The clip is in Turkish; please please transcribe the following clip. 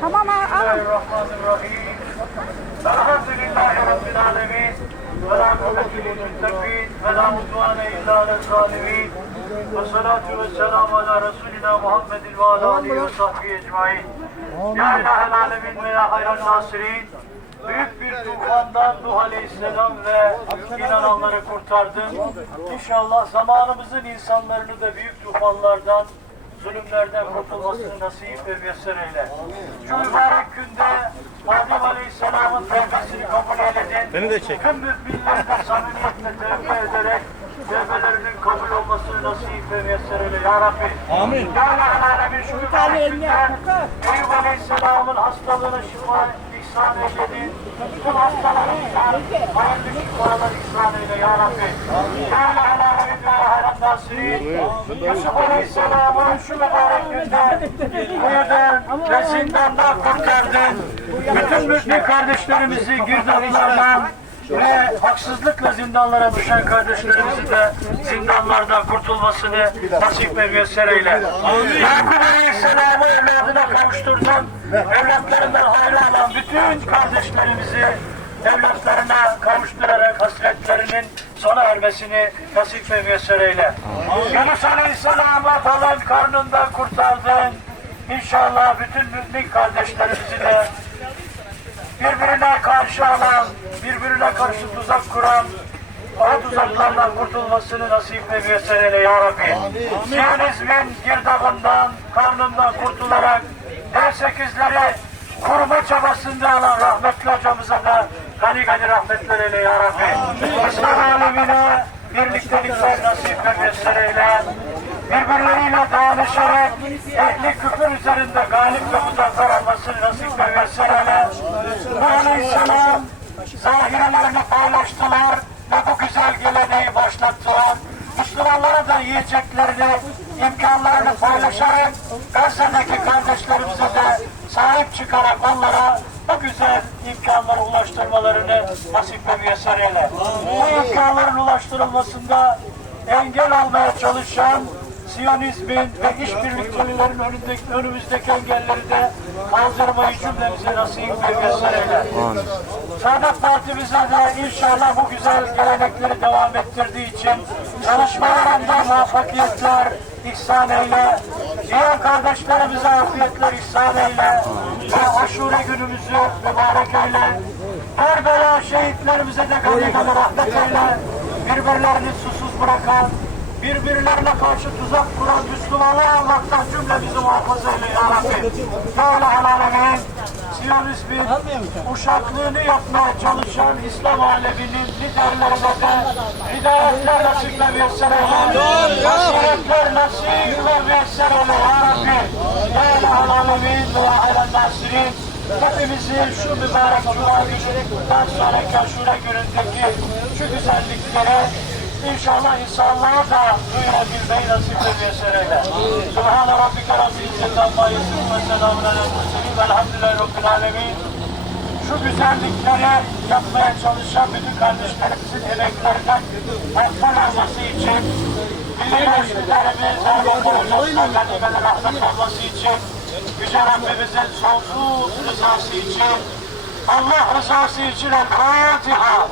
Tamam al. al. Bismillahirrahmanirrahim. Elhamdülillahi Rabbil alemin. Ve la kuvvete lilmuttaqin. Ve la mudvane illa alel zalimin. Ve salatu ve selamu ala Resulina Muhammedin ve ala alihi ve sahbihi ecmain. Ya ilahel alemin ve ya hayran nasirin. Büyük bir tufandan Nuh Aleyhisselam ve inananları kurtardın. İnşallah zamanımızın insanlarını da büyük tufanlardan, zulümlerden kurtulmasını nasip ve müyesser eyle. Şu mübarek günde Adem Aleyhisselam'ın tevbesini kabul eyledin. Beni de çek. Tüm müminlerden samimiyetle tevbe ederek tevbelerinin kabul olmasını nasip ve müyesser eyle. Ya Rabbi. Amin. Ya Alemin şu mübarek günde Eyüp Aleyhisselam'ın hastalığına şifa ihsan eyledin. Tüm hastalarımıza hayırlı şifalar ihsan eyle Ya Rabbi. Ya Rabbel Nasirin. Yusuf Aleyhisselam'ın şu mübarek günde zindandan kurtardın. Bütün mümin kardeşlerimizi girdaplardan ve haksızlıkla zindanlara düşen kardeşlerimizi de zindanlardan kurtulmasını nasip ve müyesser eyle. Yakup Aleyhisselam'ı evladına kavuşturdun. Evlatlarından hayır alan bütün kardeşlerimizi evlatlarına kavuşturarak hasretlerinin sona ermesini nasip ve müyesser eyle. Yunus Aleyhisselam'a falan karnından kurtardın. İnşallah bütün mümin kardeşlerimizi de birbirine karşı alan, birbirine karşı tuzak kuran, o tuzaklardan kurtulmasını nasip ve müyesser eyle ya Rabbi. Siyonizmin girdabından, karnından kurtularak D8'leri kurma çabasında alan rahmetli hocamıza da gani gani rahmetler eyle ya Rabbi. İslam alemine birliktelikler nasip ve müyesser eyle. Birbirleriyle dayanışarak ehli küfür üzerinde galip ve muzaffer olmasını nasip ve müyesser eyle. Bu aleyhisselam zahirelerini paylaştılar ve bu güzel geleneği başlattılar. Müslümanlara da yiyeceklerini, imkanlarını paylaşarak Gazze'deki kardeşlerimize de sahip çıkarak onlara bu güzel imkanları ulaştırmalarını nasip ve müyesser eyle. Bu imkanların ulaştırılmasında engel olmaya çalışan Siyonizmin ve işbirlikçilerin önündeki, önümüzdeki engelleri de kaldırmayı cümlemize nasip ve müyesser eyle. Saadet Partimize de inşallah bu güzel gelenekleri devam ettirdiği için çalışmalarında muvaffakiyetler ihsan eyle. Diğer kardeşlerimize afiyetler ihsan eyle. Ve aşure günümüzü mübarek eyle. Kerbela şehitlerimize de gani rahmet eyle. Birbirlerini susuz bırakan, birbirlerine karşı tuzak kuran Müslümanlar olmaktan cümlemizi muhafaza eyle ya Rabbi. Böyle alemin, Siyonizmin uşaklığını yapmaya çalışan İslam aleminin liderlerine de hidayetler nasip ve eyle. Müyesser eyle ya Rabbi. Böyle alemin ve şu mübarek cuma gününden sonraki aşure günündeki şu güzellikleri İnşallah insanlığa da duyurabilmeyi nasip müyesser eyle. Subhane Rabbike Rabbil İzzeti Amma Yasifun ve Selamun Aleyhi Murselin Velhamdülillahi Rabbil Alemin. Şu güzellikleri yapmaya çalışan bütün kardeşlerimizin emeklerinden makbul olması için, Hocası'na ganimede rahmet olması için, Yüce Rabbimizin sonsuz rızası için, Allah rızası için El Fatiha.